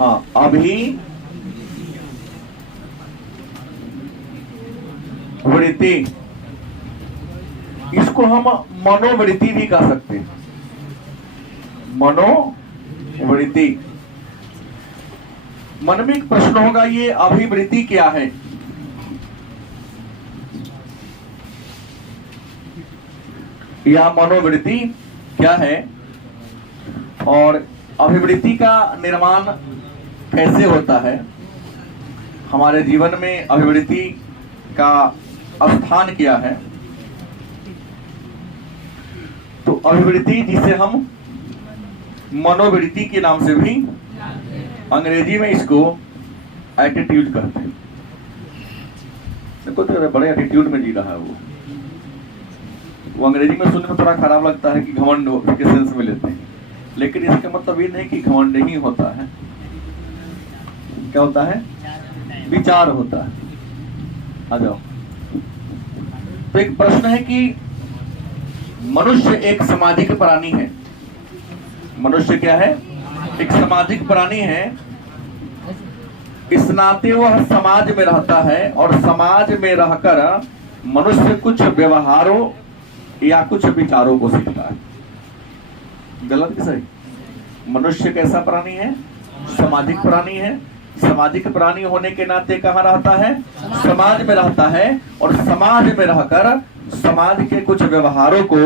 हाँ, अभिवृत्ति, इसको हम मनोवृत्ति भी कह सकते हैं। मनोवृत्ति। मन में एक प्रश्न होगा, ये अभिवृत्ति क्या है? या मनोवृत्ति क्या है और अभिवृत्ति का निर्माण कैसे होता है? हमारे जीवन में अभिवृत्ति का स्थान क्या है? तो अभिवृत्ति, जिसे हम मनोवृत्ति के नाम से भी अंग्रेजी में इसको एटीट्यूड कहते हैं। देखो तो बड़े एटीट्यूड में जी रहा है वो अंग्रेजी में सुनने में थोड़ा खराब लगता है कि घमंड के सेंस में लेते हैं, लेकिन इसका मतलब ये नहीं कि घमंड ही होता है। क्या होता है? विचार होता है। आ जाओ। तो एक प्रश्न है कि मनुष्य एक सामाजिक प्राणी है। मनुष्य क्या है? एक सामाजिक प्राणी है। इस नाते वह समाज में रहता है और समाज में रहकर मनुष्य कुछ व्यवहारों या कुछ विचारों को सीखता है। गलत कि सही? मनुष्य कैसा प्राणी है? सामाजिक प्राणी है। सामाजिक प्राणी होने के नाते कहाँ रहता है? समाज में रहता है और समाज में रहकर समाज के कुछ व्यवहारों को,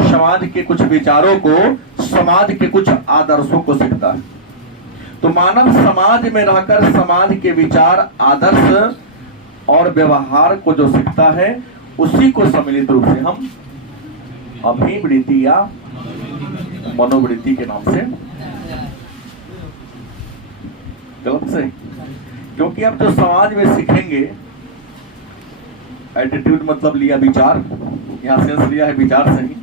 समाज के कुछ विचारों को, समाज के कुछ आदर्शों को सीखता है। तो मानव समाज में रहकर समाज के विचार, आदर्श और व्यवहार को जो सीखता है, उसी को सम्मिलित रूप से हम अभिवृत्ति या मनोवृत्ति के नाम से। गलत से? क्योंकि आप जो समाज में सीखेंगे, एटीट्यूड मतलब लिया विचार, यहाँ सेंस लिया है विचार से ही,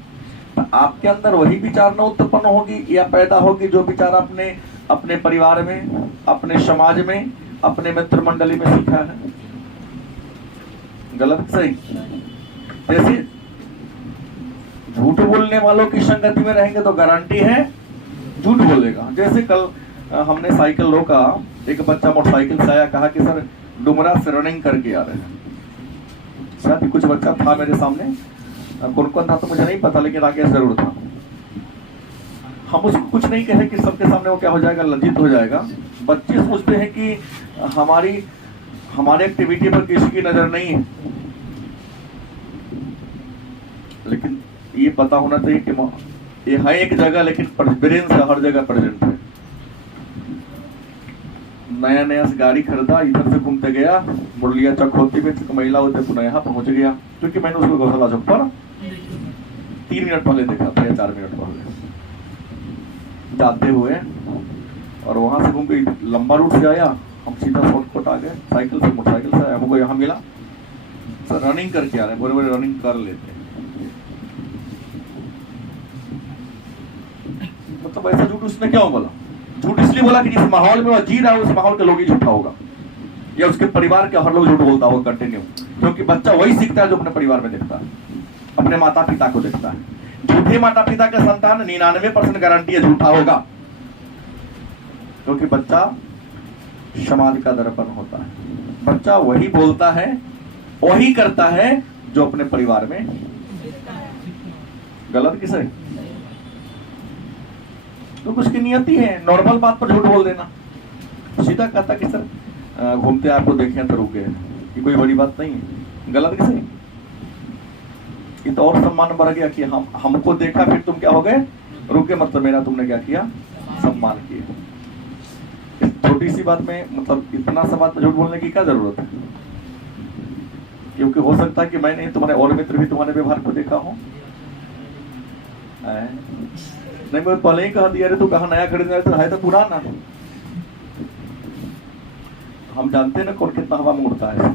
तो आपके अंदर वही विचार न उत्पन्न होगी या पैदा होगी जो विचार आपने अपने परिवार में, अपने समाज में, अपने मित्र मंडली में सीखा है। गलत सही? जैसे झूठ बोलने वालों की संगति में रहेंगे तो गारंटी है झूठ बोलेगा। जैसे कल हमने साइकिल रोका, एक बच्चा मोटरसाइकिल से आया, कहा कि सर डुमरा से रनिंग करके आ रहे हैं। साथ ही कुछ बच्चा था मेरे सामने, कौन कौन था तो मुझे नहीं पता, लेकिन राकेश जरूर था। हम उसको कुछ नहीं कहे कि सबके सामने वो क्या हो जाएगा, लज्जित हो जाएगा। बच्चे सोचते हैं कि हमारे एक्टिविटी पर किसी की नजर नहीं है, लेकिन ये पता होना चाहिए कि ये है एक जगह, लेकिन ब्रेन से हर जगह प्रेजेंट है। नया नया गाड़ी खरीदा, इधर से घूमते गया, मुरलिया चौक होते हुए महिला होते पुनः यहाँ पहुंच गया, क्योंकि मैंने उसको गौशाला चौक पर 3 मिनट पहले देखा था या 4 मिनट पहले जाते हुए, और वहां से घूम के लंबा रूट से आया। हम सीधा शॉर्टकट आ गए, साइकिल से मोटरसाइकिल से आया, हमको यहाँ मिला। सर रनिंग करके आ रहे हैं, बोले बोले रनिंग कर लेते हैं। मतलब ऐसा झूठ उसने क्यों बोला? झूठ इसलिए बोला कि जिस माहौल में वह जी रहा है उस माहौल के लोग ही झूठा होगा, या उसके परिवार के हर लोग झूठ बोलता होगा कंटिन्यू। क्योंकि बच्चा वही सीखता है जो अपने परिवार में देखता है, अपने माता पिता को देखता है। झूठे माता पिता के संतान 99% गारंटी है झूठा होगा, क्योंकि बच्चा समाज का दर्पण होता है। बच्चा वही बोलता है, वही करता है जो अपने परिवार में। गलत किसे? तो उसकी नियति है नॉर्मल बात पर झूठ बोल देना। सीधा कहता कि सर घूमते आपको देखे तो रुके, ये कोई बड़ी बात नहीं है। गलत किसे? ये तो और सम्मान बढ़ गया कि हमको देखा फिर तुम क्या हो गए, रुके, मतलब मेरा तुमने क्या किया, सम्मान किया। इस छोटी सी बात में मतलब इतना सा बात में झूठ बोलने की क्या जरूरत है? क्योंकि हो सकता है कि मैं नहीं, तुम्हारे और मित्र भी तुम्हारे व्यवहार को देखा हो। नहीं, मैं पहले ही कहा दिया, अरे तू कहा नया खरीदना तो है तो पुराना। हम जानते हैं ना कौन कितना हवा में उड़ता है।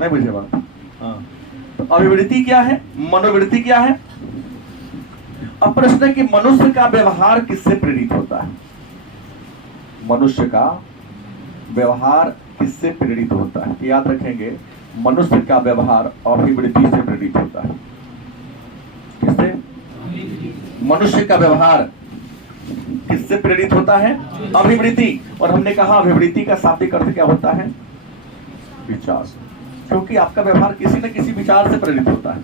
नहीं बुझे बात? हाँ। तो अभिवृत्ति क्या है, मनोवृत्ति क्या है? अब प्रश्न है कि मनुष्य का व्यवहार किससे प्रेरित होता है? मनुष्य का व्यवहार किससे प्रेरित होता है? याद रखेंगे, मनुष्य का व्यवहार अभिवृत्ति से प्रेरित होता है। किससे? मनुष्य का व्यवहार किससे प्रेरित होता है? अभिवृत्ति। और हमने कहा अभिवृत्ति का शाब्दिक अर्थ क्या होता है? विचार। क्योंकि आपका व्यवहार किसी न किसी विचार से प्रेरित होता है।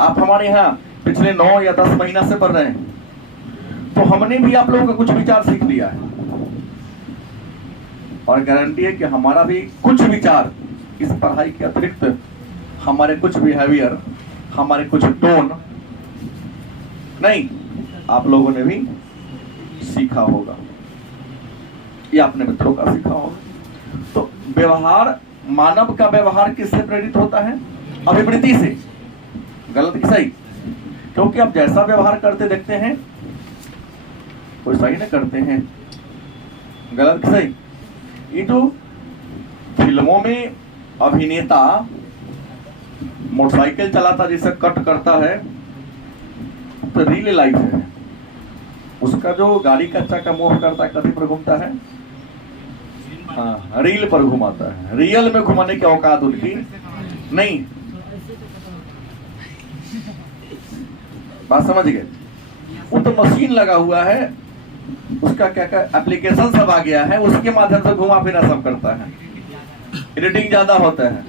आप हमारे यहाँ पिछले 9 या 10 महीना से पढ़ रहे हैं, तो हमने भी आप लोगों का कुछ विचार सीख लिया है, और गारंटी है कि हमारा भी कुछ विचार इस पढ़ाई के अतिरिक्त, हमारे कुछ बिहेवियर, हमारे कुछ टोन नहीं, आप लोगों ने भी सीखा होगा या अपने मित्रों का सीखा होगा। तो व्यवहार, मानव का व्यवहार किससे प्रेरित होता है? अभिवृत्ति से। गलत कि सही? क्योंकि आप जैसा व्यवहार करते देखते हैं वैसा ही ना करते हैं। गलत कि सही? ये जो फिल्मों में अभिनेता मोटरसाइकिल चलाता जैसे कट करता है, तो रियल लाइफ है उसका, जो गाड़ी का चक्का मूव करता है कभी पर घूमता है, हाँ, रील पर घुमाता है। रियल में घुमाने की औकात उनकी नहीं। बात समझ गए? वो तो मशीन लगा हुआ है, उसका क्या क्या एप्लीकेशन सब आ गया है, उसके माध्यम से घुमा फिरा सब करता है। एडिटिंग ज्यादा होता है,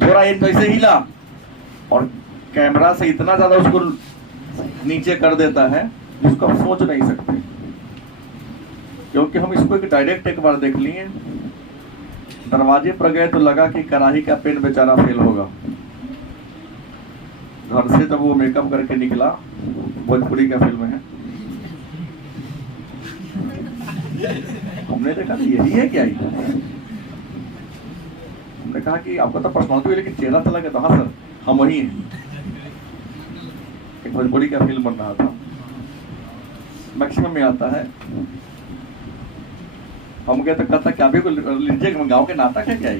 थोड़ा एक ऐसे हिला और कैमरा से इतना ज्यादा उसको नीचे कर देता है जिसको हम सोच नहीं सकते। क्योंकि हम इसको एक डायरेक्ट एक बार देख लिए, दरवाजे पर गए तो लगा कि कढ़ाई का पेन बेचारा फेल होगा। घर से जब वो मेकअप करके निकला, भोजपुरी का फिल्म है, हमने देखा यही है क्या? हमने कहा कि आपका तो पर्सनालिटी है लेकिन चेहरा तो लगे, तो हाँ सर हम वही हैं। एक भोजपुरी का फिल्म बन रहा था, मैक्सिमम में आता है। हम गए तो कहता क्या भी लीजिए, गाँव के नाटक है क्या?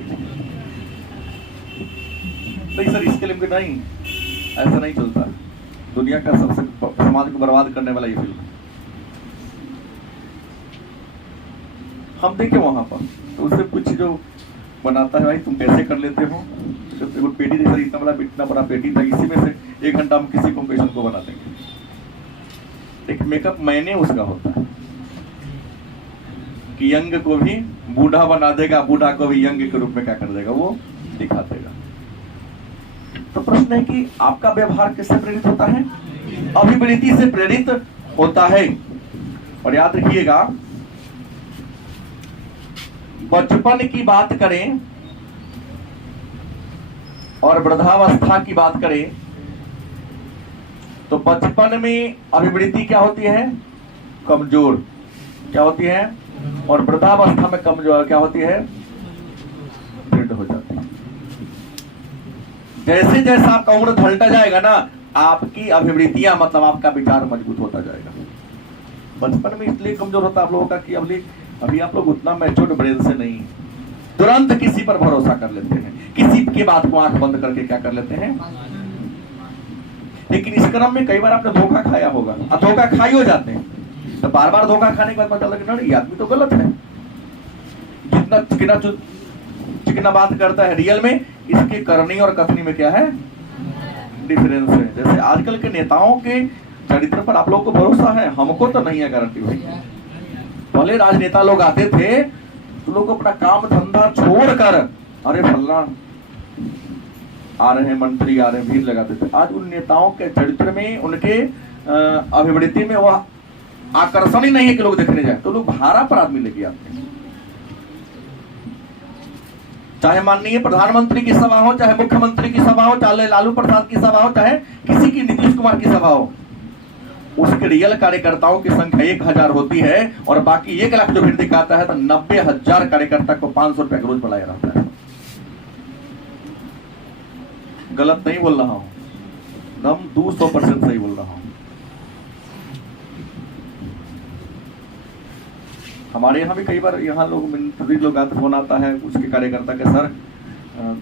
नहीं सर इसके लिए नहीं, ऐसा नहीं चलता। दुनिया का सबसे समाज को बर्बाद करने वाला ये फिल्म है। हम देखे वहां पर, तो उससे कुछ जो बनाता है, भाई तुम कैसे कर लेते हो? तो पेटी जैसा इतना बड़ा पेटी था, इसी में से 1 घंटा हम किसी पेशेंट को बना देंगे। एक मेकअप मैंने उसका होता है कि यंग को भी बूढ़ा बना देगा, बूढ़ा को भी यंग के रूप में क्या कर देगा, वो दिखा देगा। तो प्रश्न है कि आपका व्यवहार किससे प्रेरित होता है? अभिवृत्ति से प्रेरित होता है। और याद रखिएगा, बचपन की बात करें और वृद्धावस्था की बात करें, तो बचपन में अभिवृत्ति क्या होती है? कमजोर। क्या होती है? और वृद्धावस्था में कमजोर क्या होती है? दृढ़ हो जाती है। जैसे जैसे आपका उम्र ढलता जाएगा ना, आपकी अभिवृत्तियां, मतलब आपका विचार मजबूत होता जाएगा। बचपन में इसलिए कमजोर होता है आप लोगों का कि अभी आप लोग उतना मैच्योर ब्रेन से नहीं, तुरंत किसी पर भरोसा कर लेते हैं, किसी के बात को आंख बंद करके क्या कर लेते हैं। लेकिन इस क्रम में कई बार आपने धोखा खाया होगा, और धोखा खाई हो जाते हैं, तो बार बार धोखा खाने के बाद पता लगे नहीं, आदमी तो गलत है। जितना चिकना बात करता है, रियल में इसके करनी और कथनी में क्या है? डिफरेंस है। जैसे आजकल के नेताओं के चरित्र पर आप लोग को भरोसा है, हमको तो नहीं है गारंटी भाई। पहले राजनेता लोग आते थे तो लोग अपना काम धंधा छोड़कर, अरे फल्ला आ रहे हैं, मंत्री आ रहे हैं, भीड़ लगाते थे। आज उन नेताओं के चरित्र में, उनके अभिवृत्ति में वह आकर्षण ही नहीं है कि लोग देखने जाए, तो लोग भाड़ा पर आदमी लेके आते हैं। चाहे माननीय प्रधानमंत्री की सभा हो, चाहे मुख्यमंत्री की सभा हो, चाहे लालू प्रसाद की सभा हो, चाहे किसी की, नीतीश कुमार की सभा हो, उसके रियल कार्यकर्ताओं की संख्या 1000 होती है, और बाकी 1 लाख जो भीड़ दिखाता है, तो 90,000 कार्यकर्ता को 500 रुपया रोज बढ़ाया रहता है। गलत नहीं बोल रहा हूं, एकदम 200% सही बोल रहा हूं। हमारे यहाँ भी कई बार यहाँ लोग आते, फोन आता है उसके कार्यकर्ता के, सर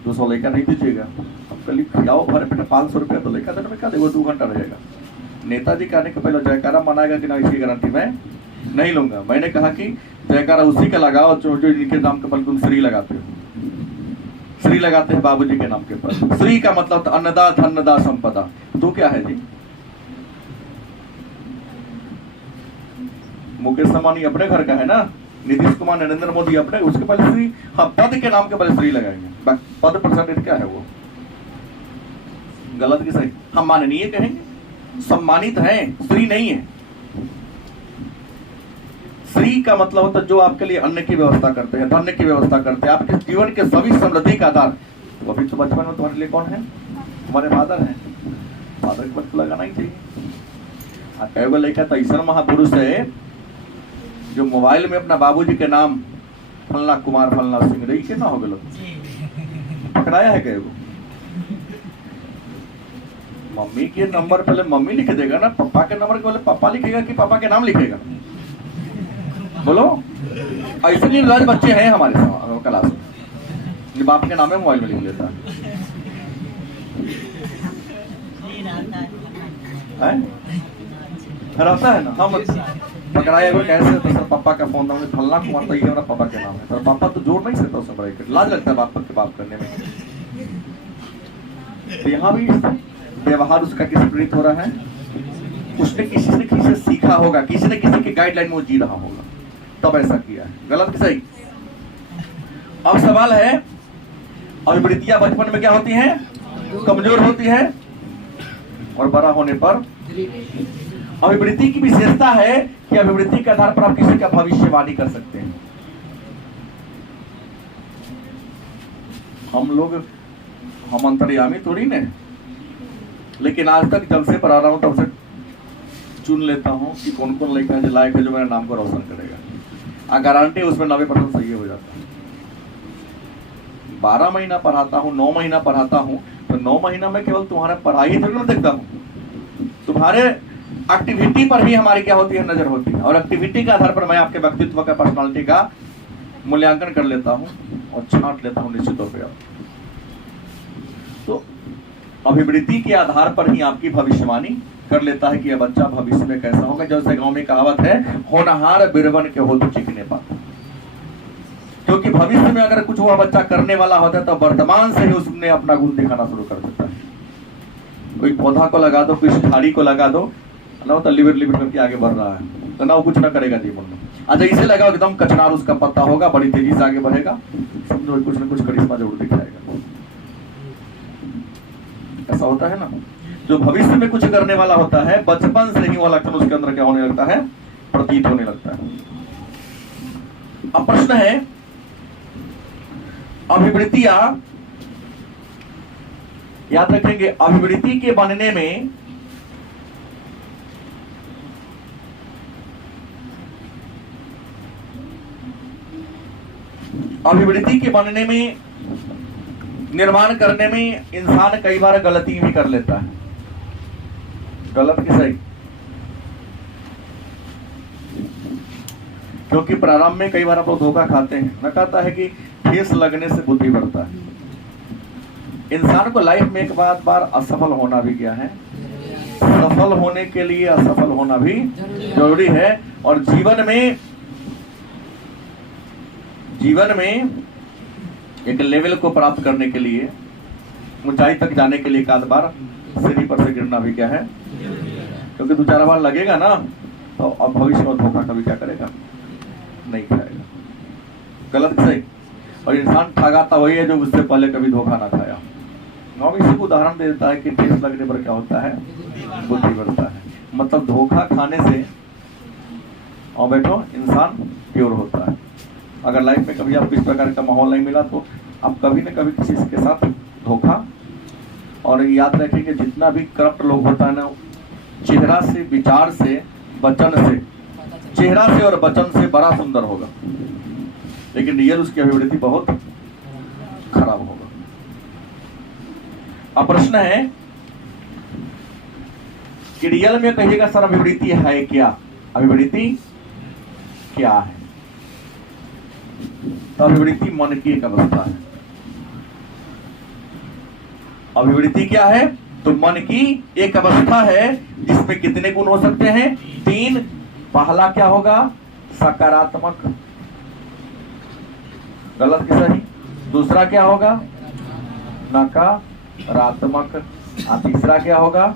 200 लेकर नहीं दीजिएगा, अब कल खिलाओ भरे पेट 500 रुपया तो लेकर देने में क्या देगा, 2 घंटा रहेगा। नेताजी कहने के पहले जयकारा मनाएगा कि ना, इसकी गारंटी मैं नहीं लूंगा। मैंने कहा कि जयकारा उसी का लगाओ जो इनके नाम के पर तुम श्री लगाते हो। श्री लगाते हैं बाबूजी के नाम के पर। श्री का मतलब अन्नदा धन्नदा संपदा, तो क्या है जी? मुकेश अंबानी अपने घर का है ना, नीतीश कुमार नरेंद्र मोदी अपने, उसके पहले श्री, हाँ पद के नाम के पहले श्री लगाएंगे, पद परसेंटेज क्या है वो, गलत की सही, हम माननीय कहेंगे, सम्मानित है, श्री नहीं है। श्री का मतलब होता है जो आपके लिए अन्न की व्यवस्था करते हैं, धन्य की व्यवस्था करते हैं, आपके जीवन के सभी समृद्धि का आधार। तो अभी तो बचपन में तुम्हारे लिए कौन है, तुम्हारे फादर हैं, फादर के पद लगाना ही चाहिए। कई गो लड़का तो ऐसा महापुरुष है जो मोबाइल में अपना बाबूजी के नाम फलना कुमार फलना सिंह रही के ना हो गए, पकड़ाया है कई गो। मम्मी के नंबर पहले मम्मी लिख देगा ना, पापा के नंबर के पहले पापा लिखेगा कि पापा के नाम लिखेगा, बोलो। ऐसे नहीं राज बच्चे हैं हमारे क्लास में, बाप के नाम है मोबाइल में लिख लेता है, रहता है ना। हम पकड़ाया कैसे तो सर पापा का फोन था, फलना कुमार तो ये मेरा पापा के नाम है, तो पापा तो जोड़ नहीं सकता उसमें, ब्रैकेट लाज लगता है बाप के बाप करने में। तो यहाँ भी व्यवहार उसका किसी प्रेरित हो रहा है, उसने किसी से किसी सीखा होगा, किसी ने किसी के गाइडलाइन में वो जी रहा होगा, तब ऐसा किया है, गलत कि सही। अब सवाल है, अभिवृत्तियां बचपन में क्या होती हैं, कमजोर होती है, और बड़ा होने पर। अभिवृत्ति की विशेषता है कि अभिवृत्ति के आधार पर आप किसी का भविष्यवाणी कर सकते हैं। हम अंतर्यामी थोड़ी ने, लेकिन आज तक जब से पढ़ा रहा हूं तब से चुन लेता हूं कि कौन कौन लड़का है लायक है जो मेरे नाम को रोशन करेगा, गारंटी उसमें 90% सही हो जाता है। 12 महीना पढ़ाता हूं, 9 महीना पढ़ाता हूं, तो 9 महीना में केवल तुम्हारा पढ़ाई थोड़ी ना देखता हूं, तुम्हारे एक्टिविटी पर भी हमारी क्या होती है, नजर होती है, और एक्टिविटी के आधार पर मैं आपके व्यक्तित्व का, पर्सनालिटी का मूल्यांकन कर लेता हूं और छांट लेता हूं निश्चित तौर पर। तो अभिवृत्ति के आधार पर ही आपकी भविष्यवाणी कर लेता है कि यह बच्चा भविष्य में कैसा होगा। जैसे गांव में कहावत है, होनहार बिरवन के हो तो चिकने पाता, क्योंकि भविष्य में अगर कुछ हुआ बच्चा करने वाला होता है तो वर्तमान से ही उसने अपना गुण दिखाना शुरू कर देता है। कोई पौधा को लगा दो, कोई झाड़ी को लगा दो ना, तो लिवर करके आगे बढ़ रहा है, तो ना वो कुछ ना करेगा जीवन में। अच्छा इसे लगाओ एकदम कचनार उसका पत्ता होगा, बड़ी तेजी से आगे बढ़ेगा, समझो कुछ ना कुछ करिश्मा जरूर दिखाएगा। ऐसा होता है ना, जो भविष्य में कुछ करने वाला होता है बचपन से ही वो लक्षण उसके अंदर क्या होने लगता है, प्रतीत होने लगता है। अब प्रश्न है, अभिवृत्तियां याद रखेंगे, अभिवृत्ति के बनने में निर्माण करने में इंसान कई बार गलती भी कर लेता है, गलत कि सही। क्योंकि प्रारंभ में कई बार आप लोग धोखा खाते हैं, न कहता है कि ठेस लगने से बुद्धि बढ़ता है। इंसान को लाइफ में एक बार असफल होना भी क्या है, सफल होने के लिए असफल होना भी जरूरी है। और जीवन में एक लेवल को प्राप्त करने के लिए, ऊंचाई तक जाने के लिए एक आध बार सीढ़ी पर से गिरना भी क्या है, क्योंकि 2-4 बार लगेगा ना, तो अब भविष्य में धोखा कभी क्या करेगा, नहीं खाएगा, गलत सही। और इंसान ठगाता वही है जो उससे पहले कभी धोखा ना खाया। नौ इसी को उदाहरण देता है कि ठेस लगने पर क्या होता है, बुद्धि बढ़ता है। मतलब धोखा खाने से और बैठो इंसान प्योर होता है। अगर लाइफ में कभी आपको इस प्रकार का माहौल नहीं मिला तो आप कभी न कभी किसी के साथ धोखा। और याद रखेंगे जितना भी करप्ट लोग होता है ना, चेहरा से, विचार से, वचन से, चेहरा से और वचन से बड़ा सुंदर होगा, लेकिन रियल उसकी अभिवृत्ति बहुत खराब होगा। अब प्रश्न है कि रियल में कहिएगा सर अभिवृत्ति है क्या, अभिवृत्ति क्या है? तो अभिवृत्ति मन की एक अवस्था है। अभिवृत्ति क्या है? तो मन की एक अवस्था है जिसमें कितने गुण हो सकते हैं? 3। पहला क्या होगा? सकारात्मक, गलत कि सही? दूसरा क्या होगा? नकारात्मक। और तीसरा क्या होगा?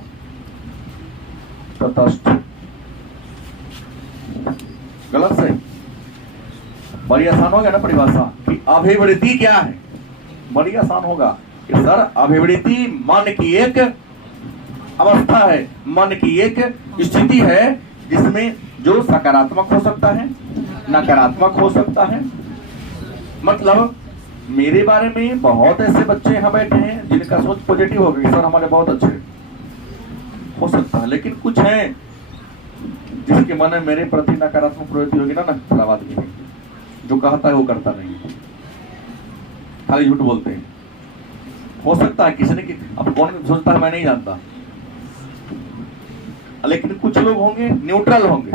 तटस्थ। गलत सही? बड़ी आसान हो गया ना परिभाषा कि अभिवृत्ति क्या है। बड़ी आसान होगा कि सर अभिवृत्ति मन की एक अवस्था है, मन की एक स्थिति है जिसमें जो सकारात्मक हो सकता है, नकारात्मक हो सकता है। मतलब मेरे बारे में बहुत ऐसे बच्चे यहाँ बैठे हैं जिनका सोच पॉजिटिव हो गई, सर हमारे बहुत अच्छे, हो सकता है। लेकिन कुछ हैं जिसके मन में मेरे प्रति नकारात्मक प्रवृत्ति होगी ना खराब आदमी नहीं, जो कहता है वो करता नहीं, खाली झूठ बोलते हैं। हो सकता है किसी ने कि अब कौन सोचता है मैं नहीं जानता, लेकिन कुछ लोग होंगे न्यूट्रल होंगे।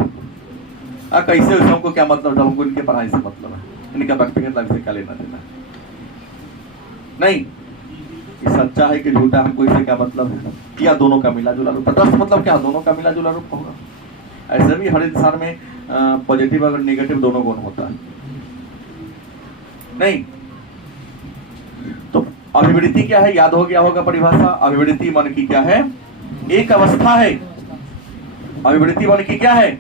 कैसे हमको क्या मतलब, हमको इनके पढ़ाई से मतलब है, इनका व्यक्तिगत लाइफ से क्या लेना देना नहीं। ये सच्चा है कि झूठा, हमको इससे क्या मतलब है, या दोनों का मिला जुला रूप। तटस्थ मतलब क्या, दोनों का मिला जुला रूप होगा। ऐसे भी हर इंसान में पॉजिटिव और नेगेटिव दोनों गुण होता है नहीं। तो अभिवृत्ति क्या है, याद हो गया होगा परिभाषा। अभिवृत्ति मन की क्या है, एक अवस्था है। अभिवृत्ति मन की क्या है,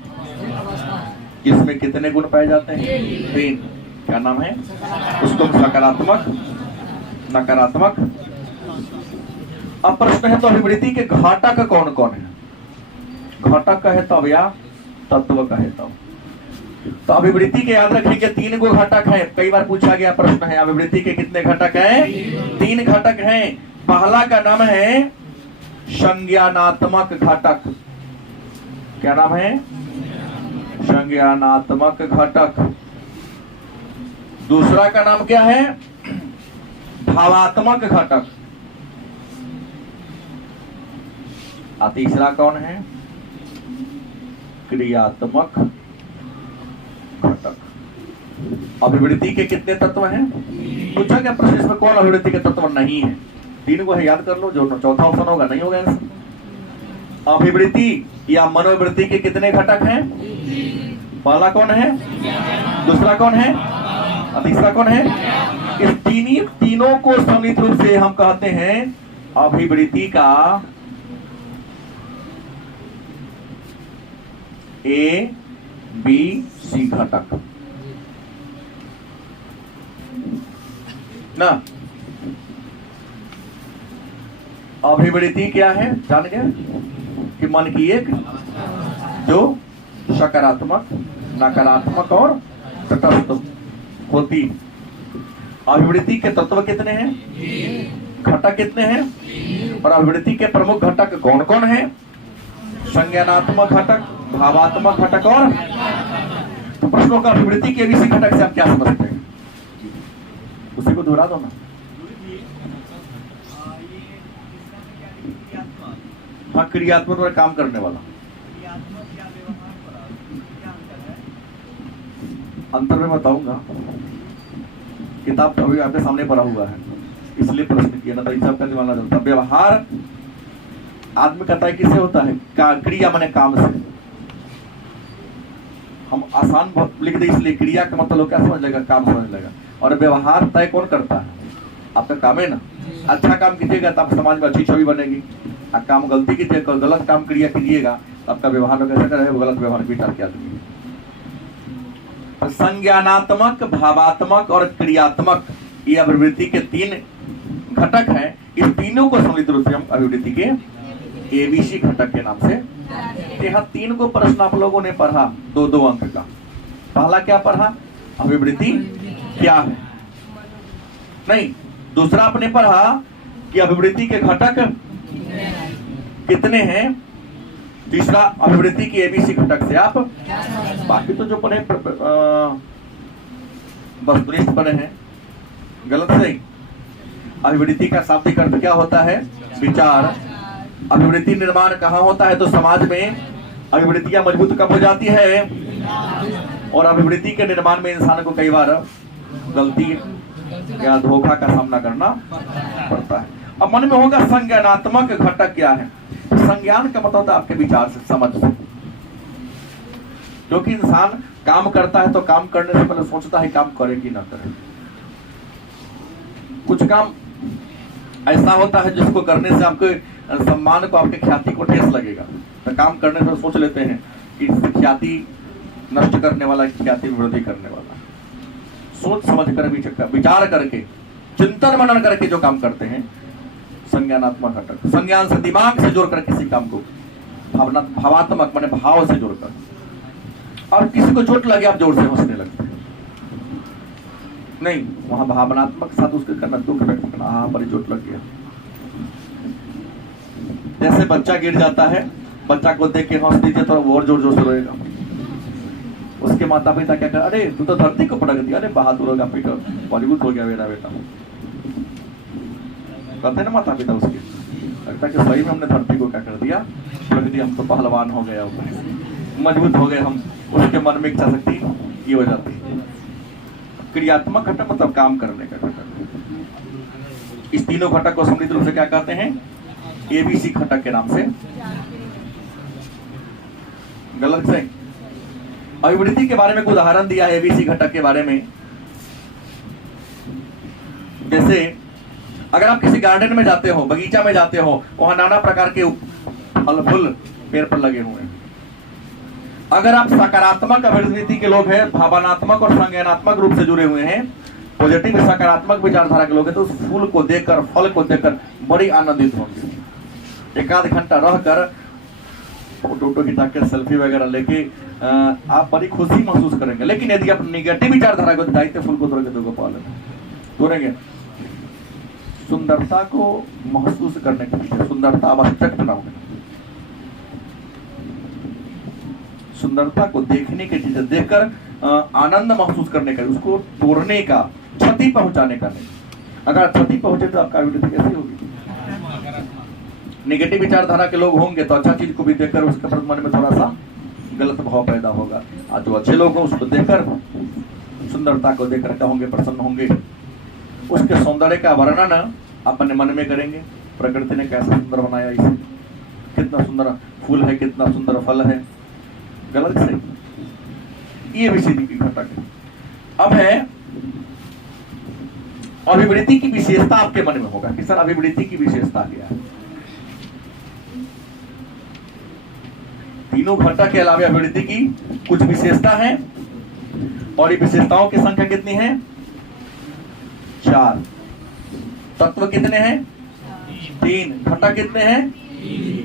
इसमें कितने गुण पाए जाते हैं, 3। क्या नाम है उसको, सकारात्मक, नकारात्मक। अब प्रश्न है तो अभिवृत्ति के घटक कौन कौन है। घटक कहे तब या तत्व कहे तब। तो अभिवृत्ति के याद रखिए 3 गो घटक है। कई बार पूछा गया प्रश्न है अभिवृत्ति के कितने घटक हैं, 3 घटक हैं। पहला का नाम है संज्ञानात्मक घटक। क्या नाम है, संज्ञानात्मक घटक। दूसरा का नाम क्या है, भावात्मक घटक। और तीसरा कौन है, क्रियात्मक घटक। अभिवृत्ति के कितने तत्व हैं, पूछा गया प्रश्न, इसमें कौन अभिवृत्ति के तत्व नहीं है। 3 को है, याद कर लो, जो चौथा ऑप्शन होगा नहीं होगा आंसर। अभिवृत्ति या मनोवृत्ति के कितने घटक हैं, पहला कौन है, दूसरा कौन है, तीसरा कौन है। इस तीनों को सम्मिलित रूप से हम कहते हैं अभिवृत्ति का A, B, C घटक ना। अभिवृत्ति क्या है, जान गए कि मन की एक जो सकारात्मक, नकारात्मक और तटस्थ होती। अभिवृत्ति के तत्व कितने हैं, घटक कितने हैं, और अभिवृत्ति के प्रमुख घटक कौन कौन है, संज्ञानात्मक घटक, भावात्मक घटक और। तो प्रश्नों का अभिवृत्ति के किसी घटक से आप क्या समझते हैं, उसी को दोहरा दो ना। हाँ, क्रियात्मक और काम करने वाला। अंतर में बताऊंगा, किताब अभी आपके सामने पढ़ा हुआ है इसलिए प्रश्न किया ना, तो हिसाब का दिमाग चलता। व्यवहार आदमी कहता है किससे होता है, क्रिया माने काम से। हम आसान लिख दे इसलिए, क्रिया का मतलब क्या समझ लेगा, काम समझ लेगा। और व्यवहार तय कौन करता है, आपका काम है ना। अच्छा काम कीजिएगा तो आप समाज में अच्छी छवि बनेगी, काम गलती कीजिएगा, गलत काम क्रिया कीजिएगा तो आपका व्यवहार कैसे करेगा, गलत व्यवहार भी टाल आदमी। संज्ञानात्मक, भावात्मक और क्रियात्मक ये अभिवृत्ति के 3 घटक हैं। इस तीनों को सम्मिलित रूप से हम अभिवृत्ति के ABC घटक के नाम से। यहाँ 3 को प्रश्न आप लोगों ने पढ़ा 2-2 अंक का। पहला क्या पढ़ा, अभिवृत्ति क्या है, नहीं। दूसरा आपने पढ़ा कि अभिवृत्ति के घटक कितने हैं। तीसरा अभिवृत्ति की ABC घटक से आप बाकी तो जो पढ़े वस्तुनिष्ठ पढ़े हैं, गलत सही। अभिवृत्ति का शाब्दिक अर्थ क्या होता है, विचार। अभिवृत्ति निर्माण कहाँ होता है, तो समाज में अभिवृत्तियां मजबूत कब हो जाती है, और अभिवृत्ति के निर्माण में इंसान को कई बार गलती या धोखा का सामना करना पड़ता है। अब मन में होगा संज्ञानात्मक घटक क्या है। संज्ञान का मतलब होता है आपके विचार से, समझ से। क्योंकि इंसान काम करता है तो काम करने से पहले सोचता है काम करे कि ना करे। कुछ काम ऐसा होता है जिसको करने से आपके सम्मान को, आपके ख्याति को ठेस लगेगा, तो काम करने से सोच लेते हैं कि ख्याति नष्ट करने वाला, ख्याति में वृद्धि करने वाला। सोच समझ कर विचार करके चिंतन मनन करके जो काम करते हैं, संज्ञानात्मक घटक, संज्ञान से दिमाग से जोड़कर किसी काम को भावात्मक माने भाव से जोड़कर। और किसी को चोट लगे आप जोर से हंसने लगते हैं, नहीं, वहां भावनात्मक साथ उसके करना, दुख व्यक्त करना, हाँ बड़ी चोट लग गया। जैसे बच्चा गिर जाता है, बच्चा को देख के हंस दीजिए तो वो और जोर जोर से रोएगा। उसके माता पिता क्या कर, अरे तू तो धरती को पटक दिया, अरे बहादुर होगा बेटा, बॉलीवुड हो गया मेरा बेटा, कहते हैं ना माता पिता उसके, लगता है कि सही में हमने धरती को क्या कर दिया, पटक दिया, हम तो पहलवान हो गए, मजबूत हो गए हम। उसके मन में इच्छा शक्ति ये हो जाती है। क्रियात्मक घटक मतलब काम करने का घटक। इस तीनों घटक को सम्मिलित रूप से क्या कहते हैं? एबीसी घटक के नाम से। गलत से अभिवृद्धि के बारे में कुछ उदाहरण दिया है एबीसी घटक के बारे में। जैसे अगर आप किसी गार्डन में जाते हो, बगीचा में जाते हो, वहां नाना प्रकार के फल फूल पेड़ पर लगे हुए हैं। अगर आप सकारात्मक अभिवृद्धि के लोग हैं, भावनात्मक और संज्ञानात्मक रूप से जुड़े हुए हैं, पॉजिटिव सकारात्मक विचारधारा के लोग हैं, तो उस फूल को देखकर, फल को देखकर बड़ी आनंदित होंगे। एक आध घंटा रहकर फोटो खिंचाकर सेल्फी वगैरह लेके आप बड़ी खुशी महसूस करेंगे। लेकिन यदि आप निगेटिव विचारधारा को दायित्व फूल को तोड़ेंगे, सुंदरता को महसूस करने के पीछे, सुंदरता आवश्यक ना हो, सुंदरता को देखने के चीजें देखकर आनंद महसूस करने का, उसको तोड़ने का, क्षति पहुंचाने का नहीं। अगर क्षति पहुंचे तो आपका अभिवृद्धि कैसी होगी? नेगेटिव विचारधारा के लोग होंगे तो अच्छा चीज को भी देखकर उसके प्रति मन में थोड़ा सा गलत भाव पैदा होगा। और जो अच्छे लोग हैं उसको देखकर, सुंदरता को देखकर क्या होंगे? प्रसन्न होंगे। उसके सौंदर्य का वर्णन अपने मन में करेंगे, प्रकृति ने कैसा सुंदर बनाया इसे, कितना सुंदर फूल है, कितना सुंदर फल है। गलत से ये विशेषी की घटक है। अब है अभिवृद्धि की विशेषता आपके मन में होगा कि सर अभिवृद्धि की विशेषता क्या है। तीनों घटक के अलावा अभिवृद्धि की कुछ विशेषता है, और ये विशेषताओं की संख्या कितनी है? 4। तत्व कितने हैं? 3। घटक कितने हैं?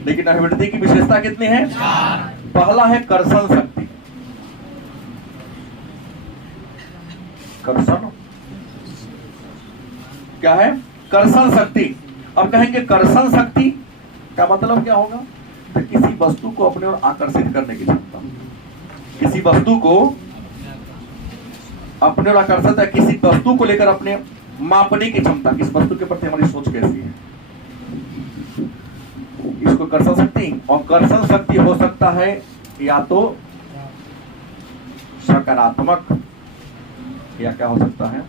लेकिन अभिवृद्धि की विशेषता कितनी है? 4। पहला है कर्षण शक्ति। कर्षण क्या है? कर्षण शक्ति। अब कहेंगे कर्षण शक्ति का मतलब क्या होगा? तो किसी वस्तु को अपने ओर आकर्षित करने की क्षमता, किसी वस्तु को अपने ओर आकर्षित है, किसी वस्तु को लेकर अपने मापने की क्षमता, किस वस्तु के प्रति हमारी सोच कैसी है, इसको कर्षण शक्ति। और कर्षण शक्ति हो सकता है या तो सकारात्मक या क्या हो सकता है?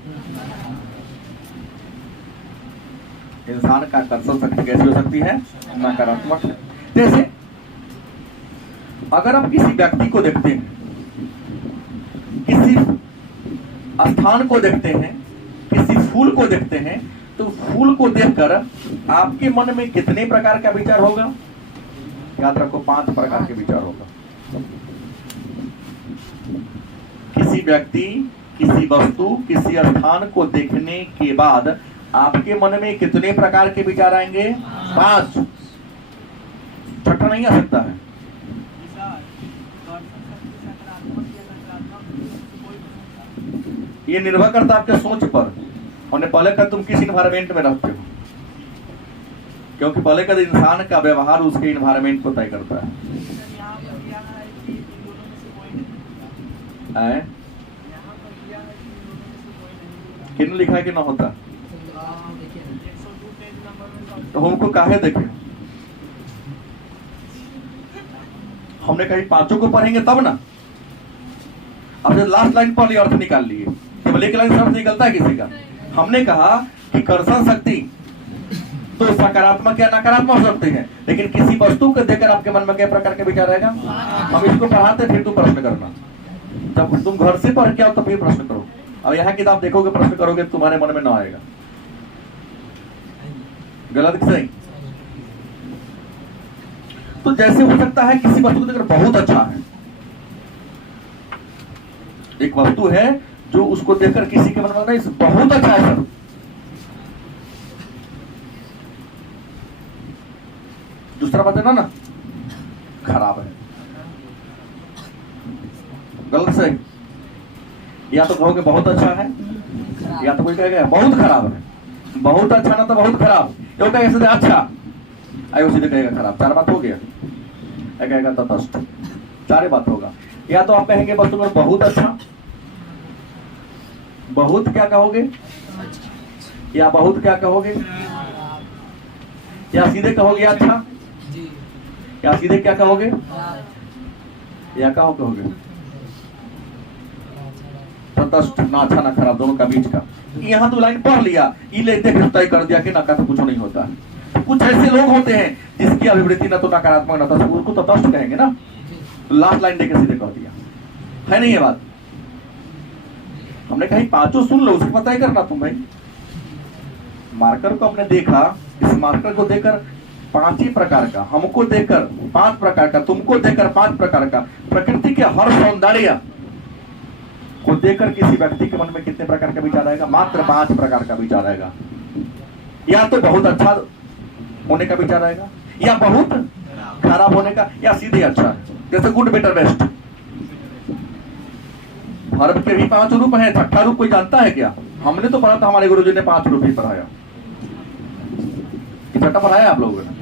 इंसान का कर्षण शक्ति कैसी हो सकती है? नकारात्मक। जैसे अगर आप किसी व्यक्ति को देखते हैं, किसी स्थान को देखते हैं, किसी फूल को देखते हैं, तो फूल को देखकर आपके मन में कितने प्रकार का विचार होगा? याद रखो, 5 प्रकार के विचार होगा। किसी व्यक्ति, किसी वस्तु, किसी स्थान को देखने के बाद आपके मन में कितने प्रकार के विचार आएंगे? 5। छठा नहीं आ सकता है। ये निर्भर करता है आपके सोच पर, और पहले का तुम किस इन्वायरमेंट में रहते हो, क्योंकि पहले का इंसान का व्यवहार उसके इन्वायरमेंट को तय करता है। किन लिखा है कि ना होता? तो हमको काहे देखे? हमने कहीं 5 को पढ़ेंगे तब ना। अब जब लास्ट लाइन पढ़ लिया, अर्थ निकाल लिए, केवल एक लाइन से अर्थ निकलता है किसी का। हमने कहा कि कर्षण शक्ति तो सकारात्मक या नकारात्मक हो सकती है, लेकिन किसी वस्तु को देखकर आपके मन में क्या प्रकार के विचार आएगा? हम इसको पढ़ाते, फिर तुम प्रश्न करना। जब तुम घर से पढ़ के आओ तो फिर प्रश्न करो। अब यहाँ किताब देखोगे, प्रश्न करोगे, तुम्हारे मन में ना आएगा। गलत कि सही? तो जैसे हो सकता है किसी वस्तु को देखकर बहुत अच्छा है, एक वस्तु है जो उसको देखकर किसी के मन में नहीं बहुत अच्छा है सर, दूसरा बात है ना खराब है, गलत से। या तो कहोगे बहुत अच्छा है, या तो कोई कहेगा बहुत खराब है। बहुत अच्छा ना तो बहुत खराब, ये कहेगा अच्छा आयो सीधे कहेगा खराब, चार बात हो गया। कहेगा तटस्थ, चार बात होगा। या तो आप कहेंगे वस्तु पर बहुत अच्छा, बहुत क्या कहोगे, या बहुत क्या कहोगे, या सीधे कहोगे अच्छा, या सीधे क्या कहोगे, या क्या कहोगे तटस्थ, ना अच्छा ना खराब, दोनों का बीच का। यहाँ तो लाइन पढ़ लिया, ये लेते तय कर दिया कि ना का तो कुछ नहीं होता है। कुछ ऐसे लोग होते हैं जिसकी अभिवृत्ति ना तो नकारात्मक ना तो उसको तटस्थ कहेंगे ना, तो लास्ट लाइन देकर सीधे कह दिया है नहीं ये बात। हमने कहा पांचों सुन लो, उसके पता ही करना तुम भाई। मार्कर को हमने देखा, इस मार्कर को देखकर 5 ही प्रकार का, हमको देखकर 5 प्रकार का, तुमको देखकर 5 प्रकार का, प्रकृति के हर सौंदर्य को देखकर किसी व्यक्ति के मन में कितने प्रकार का विचार आएगा? मात्र 5 प्रकार का विचार आएगा। या तो बहुत अच्छा होने का विचार आएगा, या बहुत खराब होने का, या सीधे अच्छा, जैसे गुड बेटर बेस्ट। वर्ब के भी 5 रूप हैं, छठा रूप कोई जानता है क्या? हमने तो पढ़ा था, हमारे गुरुजी ने 5 रूप ही पढ़ाया। छठा पढ़ाया आप लोगों ने?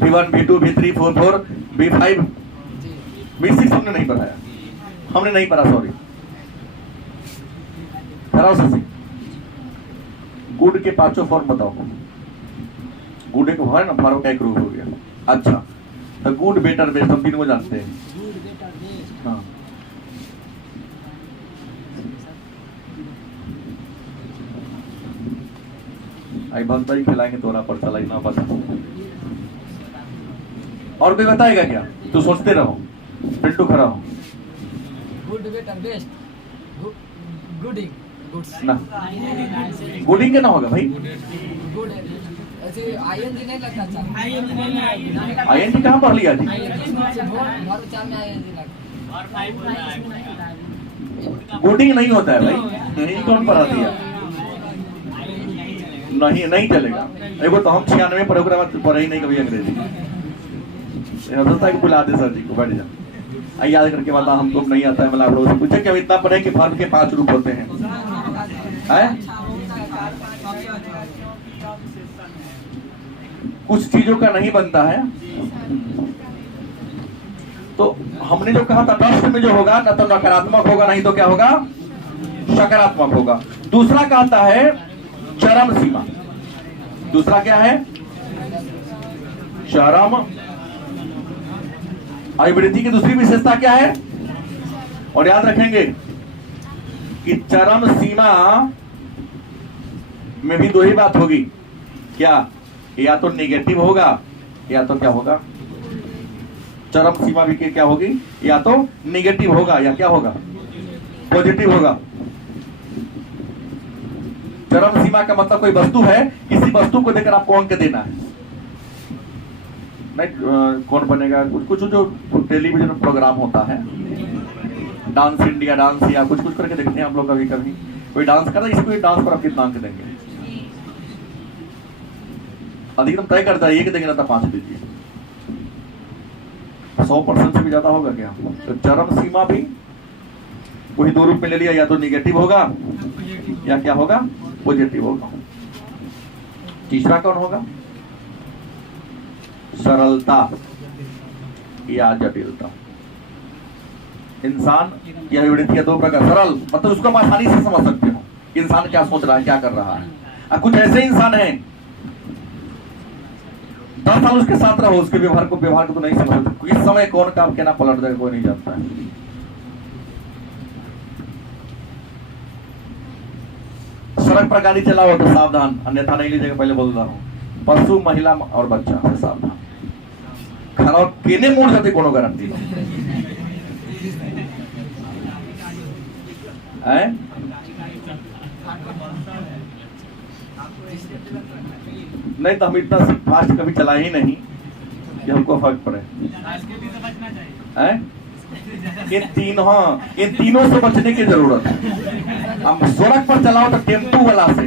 V1 V2 V3 V4 V5 V6 हमने नहीं पढ़ाया, हमने नहीं पढ़ा, सॉरी। गुड के 5 फॉर्म बताओ। गुड एक है ना, फारो का एक रूप हो गया। अच्छा, तो गुड बेटर बेस्ट हम तीनों जानते हैं। हाँ, आई बनता ही खिलाएंगे तोरा पर, चला ही ना पता। और कोई बताएगा क्या? तो सोचते रहो, पिंटू खड़ा हो। गुड बेटर बेस्ट, गुडिंग ना गुडिंग के ना होगा भाई, गुड ऐसे आईएनजी नहीं लगता था। आईएनजी कहाँ पढ़ लिया जी? गुडिंग नहीं होता है भाई, नहीं कौन पढ़ा दिया? नहीं चलेगा। देखो तो हम 96 प्रोग्राम पढ़े ही नहीं कभी अंग्रेजी। बुला दे सर जी को, बैठ जा, याद करके बता, हमको नहीं आता है। मतलब लोग पूछे कि इतना पढ़े कि फर्म के 5 रूप होते हैं। कुछ चीजों का नहीं बनता है। तो हमने जो कहा था तटस्थ में जो होगा ना तो नकारात्मक होगा, नहीं तो क्या होगा? सकारात्मक होगा। दूसरा कहता है चरम सीमा। दूसरा क्या है? चरम। अभिवृद्धि की दूसरी विशेषता क्या है? और याद रखेंगे कि चरम सीमा में भी 2 ही बात होगी। क्या? या तो नेगेटिव होगा या तो क्या होगा? चरम सीमा भी क्या होगी? या तो नेगेटिव होगा या क्या होगा? पॉजिटिव होगा। चरम सीमा का मतलब कोई वस्तु है, किसी वस्तु को देखकर आपको अंक देना है। नहीं कौन बनेगा? कुछ जो टेलीविजन प्रोग्राम होता है, डांस इंडिया डांस या कुछ करके देखते हैं आप लोग। कभी कभी कोई डांस कर रहा है, इसको डांस पर आप कितना अंक देंगे? अधिकतम तय करता है 1 देंगे ना तो 5 दीजिए। 100% से भी ज्यादा होगा क्या? तो चरम सीमा भी वही 2 रूप में ले लिया, या तो निगेटिव होगा या क्या होगा? पॉजिटिव होगा। तीसरा कौन होगा? सरलता या जटिलता। इंसान की अभिवृत्ति 2 प्रकार। सरल मतलब उसको हम आसानी से समझ सकते हो, इंसान क्या सोच रहा है, क्या कर रहा है। और कुछ ऐसे इंसान हैं 10 साल उसके साथ रहो, उसके व्यवहार को तो नहीं समझ सकते। इस समय कौन काम कहना पलट जाएगा कोई नहीं जानता है। सड़क पर गाड़ी चलाओ तो सावधान, अन्यथा नहीं लीजिएगा। पहले बोल रहा हूँ, पशु महिला और बच्चा से सावधान। खाना केने मोड़ जाते कोनो गारंटी है? नहीं तो हम इतना फास्ट कभी चलाए ही नहीं कि हमको फर्क पड़े। इन तीनों से बचने की जरूरत है। अब सड़क पर चलाओ तो टेम्पू वाला से,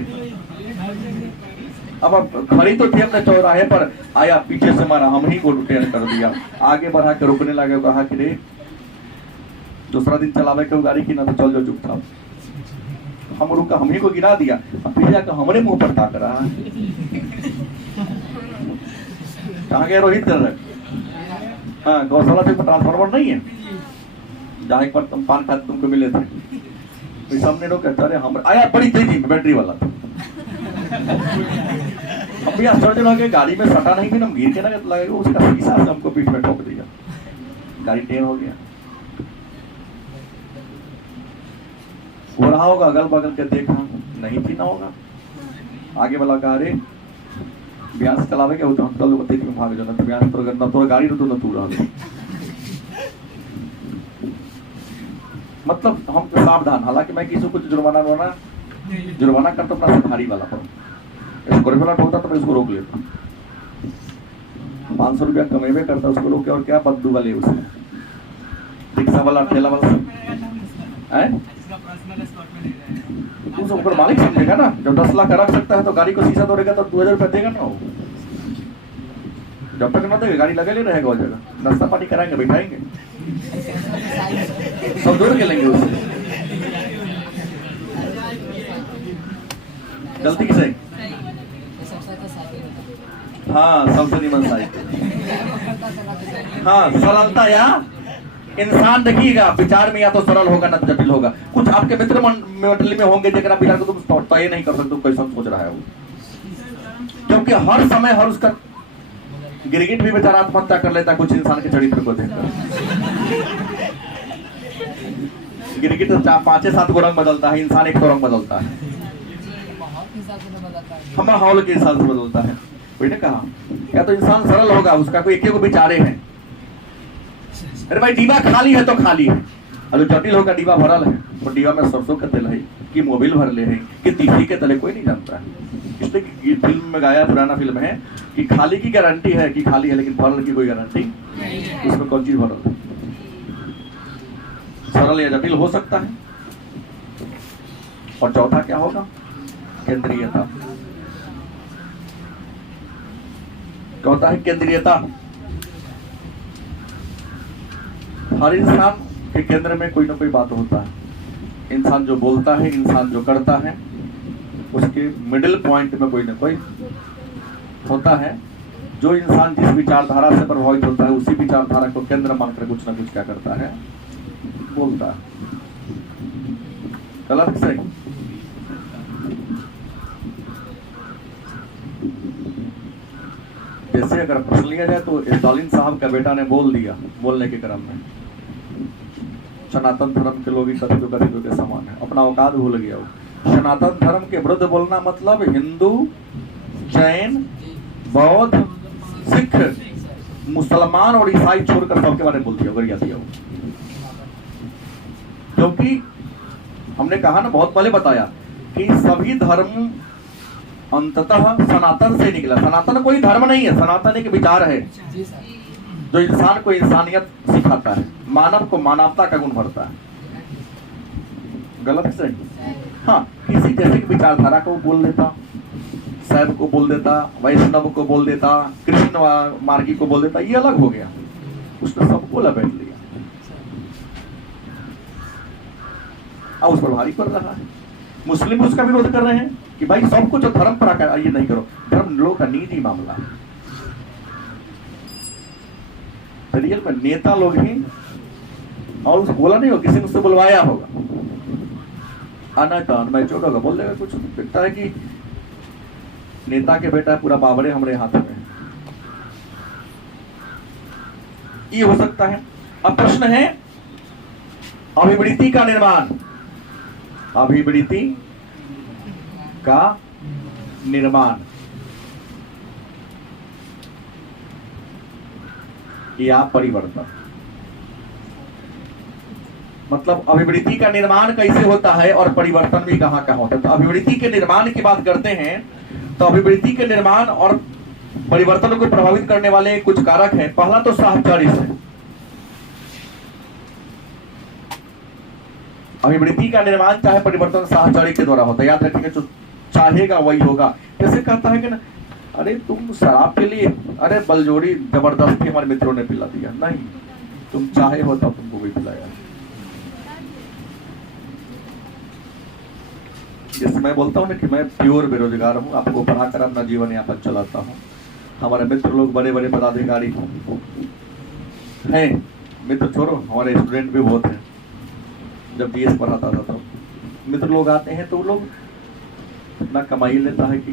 अब खड़ी तो थी अपने चौराहे पर, आया पीछे से मारा, हम ही को टर्न कर दिया, आगे बढ़ा के रुकने लगे, कहा कि रे दूसरा दिन चलावे के गाड़ी की ना तो चल जो चुपचाप। हम रुका, हम ही को गिरा दिया, अब पीछे जाकर हमारे मुंह पर ताक रहा है। कहाँ गए रोहित कर रहे? हाँ, गौशाला से ट्रांसफार्मर नहीं है, जहाँ एक बार तुम पान खाते तुमको मिले थे, तो सामने लोग कहते अरे हम आया, बड़ी तेजी में बैटरी वाला था। हम भी आश्चर्य लगे, गाड़ी में सटा नहीं, फिर हम गिर के ना लगेगा, उसका शीशा से हमको पीठ में ठोक दिया, गाड़ी टेन हो गया। हो रहा होगा, अगल बगल के देखा नहीं थी ना होगा, आगे वाला कहा अरे ब्यास चलावे के होता, हम तो लोग तेज में भाग जाना, तो ब्यास तो गंदा तो गाड़ी तो तू रहा। मतलब हम सावधान, हालांकि मैं किसी को कुछ जुर्माना करता अपना से भारी वाला पर स्कॉर्पियो ठोकता तो मैं इसको रोक लेता, 500 रुपया कमेबे करता, उसको रोक के और क्या बददू वाले उसे रिक्शा वाला ठेला वाला तू सब ऊपर मालिक समझेगा ना। जब 10 लाख रख सकता है तो गाड़ी को शीशा तोड़ेगा तो 2000 रुपया देगा ना। जब तक ना देगा गाड़ी लगे ले रहेगा, जगह नाश्ता पानी कराएंगे, बैठाएंगे, सब जोड़ के लेंगे उससे। गलती किसे? हाँ, सबसे निमन साइकिल। हाँ, सरलता या इंसान देखिएगा विचार में या तो सरल होगा ना जटिल होगा। कुछ आपके मित्र मंडली में होंगे जगह विचार को तुम तय नहीं कर सकते, तुम कैसा सोच रहा है वो, क्योंकि हर समय हर उसका गिरगिट भी बेचारा आत्महत्या कर लेता है कुछ इंसान के चरित्र को देखकर। गिरगिट तो 5-7 रंग बदलता है, इंसान एक रंग बदलता है, हमारा हाल के हिसाब से बदलता है। कोई ने कहा क्या तो इंसान सरल होगा, उसका कोई एक को विचारे हैं, अरे भाई डिब्बा खाली है तो खाली है, अरे जटिल होगा डिब्बा भरल है, और डिब्बा में सरसों के तेल है कि मोबिल भर ले है कि तीखी के तले, कोई नहीं जानता है। इसलिए फिल्म में गाया, पुराना फिल्म है कि खाली की गारंटी है कि खाली है, लेकिन भरल की कोई गारंटी, उसमें कौन चीज भरल, सरल या जटिल हो सकता है। और चौथा क्या होगा? केंद्रीयता। क्या होता है केंद्रीयता? हर इंसान के केंद्र में कोई ना कोई बात होता है। इंसान जो बोलता है, इंसान जो करता है, उसके मिडिल पॉइंट में कोई ना कोई होता है। जो इंसान जिस विचारधारा से प्रभावित होता है, उसी विचारधारा को केंद्र मानकर कुछ ना कुछ क्या करता है, बोलता है। गलत सही? जैसे अगर प्रश्न लिया जाए तो स्टालिन साहब का बेटा ने बोल दिया, बोलने के क्रम में सनातन धर्म के लोग ही कथित के समान है, अपना औकात भूल गया वो। सनातन धर्म के विरुद्ध बोलना मतलब हिंदू, जैन, बौद्ध, सिख, मुसलमान और ईसाई छोड़कर सबके बारे में बोल दिया, गरिया दिया वो। क्योंकि हमने कहा ना, बहुत पहले बताया कि सभी धर्म अंततः सनातन से निकला। सनातन कोई धर्म नहीं है, सनातन एक विचार है जो इंसान को इंसानियत सिखाता है, मानव को मानवता का गुण भरता है। गलत सही? हाँ, किसी जैसे की विचारधारा को बोल देता, शैव को बोल देता, वैष्णव को बोल देता, कृष्ण मार्गी को बोल देता, ये अलग हो गया, उसने सबको लपेट लिया और उस पर भारी पड़ रहा है। मुस्लिम उसका विरोध कर रहे हैं कि भाई सब कुछ धर्म पर आकर ये नहीं करो, धर्म लोग का निजी मामला है। रियल में नेता लोग ही, और उसको बोला नहीं हो, किसी ने उससे बुलवाया होगा, आना तो मैं चोट होगा, बोल देगा कुछ। दिखता है कि नेता के बेटा पूरा बावरे हमारे हाथ में, ये हो सकता है। अब प्रश्न है अभिवृत्ति का निर्माण। अभिवृत्ति का निर्माण या परिवर्तन, मतलब अभिवृत्ति का निर्माण कैसे होता है और परिवर्तन भी कहाँ कहाँ होता है। तो अभिवृत्ति के निर्माण की बात करते हैं तो अभिवृत्ति के निर्माण और परिवर्तन को प्रभावित करने वाले कुछ कारक हैं। पहला तो साहचर्य से, अभिवृत्ति का निर्माण चाहे परिवर्तन साहचर्य के द्वारा होता है। याद रखिएगा, जो चाहेगा वही होगा। जैसे कहता है कि ना, अरे तुम शराब के लिए, अरे बलजोड़ी जबरदस्ती हमारे मित्रों ने पिला दिया, नहीं, तुम चाहे हो तब तुमको भी पिलाया। जैसे मैं बोलता हूँ ना कि मैं प्योर बेरोजगार हूँ, आपको पढ़ाकर अपना जीवन यापन चलाता हूँ। हमारे मित्र लोग बड़े बड़े पदाधिकारी हैं, मित्र छोड़ो, हमारे स्टूडेंट भी बहुत हैं। जब डीएस पढ़ाता था तो मित्र लोग आते हैं तो वो लोग इतना कमाई लेता है कि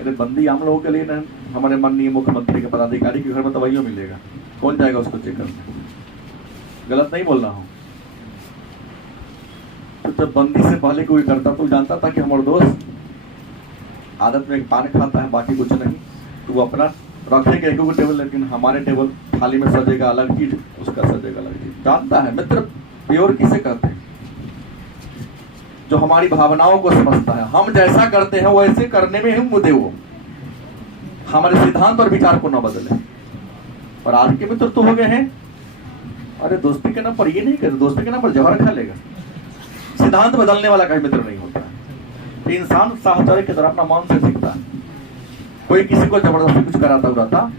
अरे बंदी आम लोगों के लिए ना, हमारे माननीय मुख्यमंत्री के पदाधिकारी के घर में दवाइयों मिलेगा, कौन जाएगा उसको चेक करने? गलत नहीं बोल रहा हूँ। तो जब बंदी से पहले कोई करता तो जानता था कि हमारे दोस्त आदत में एक पान खाता है, बाकी कुछ नहीं, तो वो अपना रखेगा एक टेबल, लेकिन हमारे टेबल थाली में सजेगा अलग चीज, उसका सजेगा अलग चीज। जानता है मित्र प्योर किसे कहते हैं? जो हमारी भावनाओं को समझता है। हम जैसा करते हैं वैसे करने में हम मुद्दे, वो हमारे सिद्धांत और विचार को न बदले। और आज के मित्र तो हो गए हैं, अरे दोस्ती के नाम पर ये नहीं करते, दोस्ती के नाम पर जहर खा लेगा। सिद्धांत बदलने वाला कहीं मित्र नहीं होता है। तो इंसान साहचर्य की तरह अपना मन से सीखता है, कोई किसी को जबरदस्ती कुछ कराता उड़ाता।